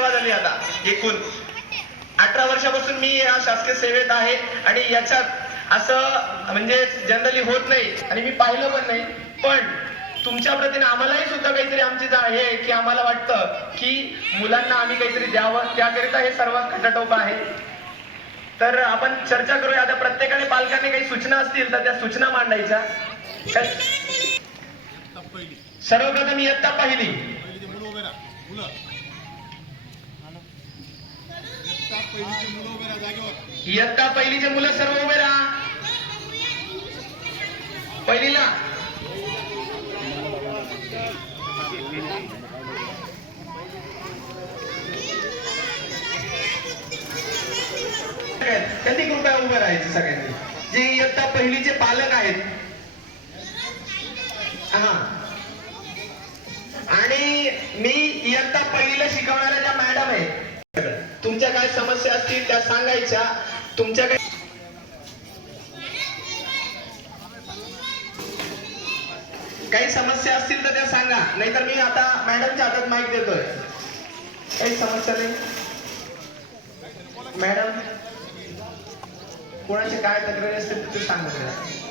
सेवा झाली आता एकूण अठरा वर्षापासून मी या शासकीय सेवेत आहे आणि याच्यात असं म्हणजे जनरली होत नाही आणि मी पाहिलं पण नाही. पण तुमच्या प्रतीने आम्हालाही सुद्धा काहीतरी आमची हे आहे की आम्हाला वाटतं की मुलांना आम्ही काहीतरी द्यावं. त्याकरिता हे सर्वात खटाटोप आहे. तर आपण चर्चा करूया. आता प्रत्येकाने पालकांनी काही सूचना असतील तर त्या सूचना मांडायच्या. सर्वप्रथम इयत्ता पहिली. इयत्ता पहिलीचे मुलं सर्व उभे राहा. पहिलीला. त्यांनी कृपया उभे राहायचे सगळ्यांनी? जे इयत्ता पहिलीचे पालक आहेत. हा. आणि मी इयत्ता पहिलीला शिकवणाऱ्या ज्या मॅडम आहेत तुमच्या काय समस्या असतील त्या सांगायच्या. तुमच्या काही समस्या असतील तर त्या सांगा. नाहीतर मी आता मॅडमच्या हातात माईक देतोय. काही समस्या नाही. मॅडम कोणाची काय तक्रारी असतील ते सांगा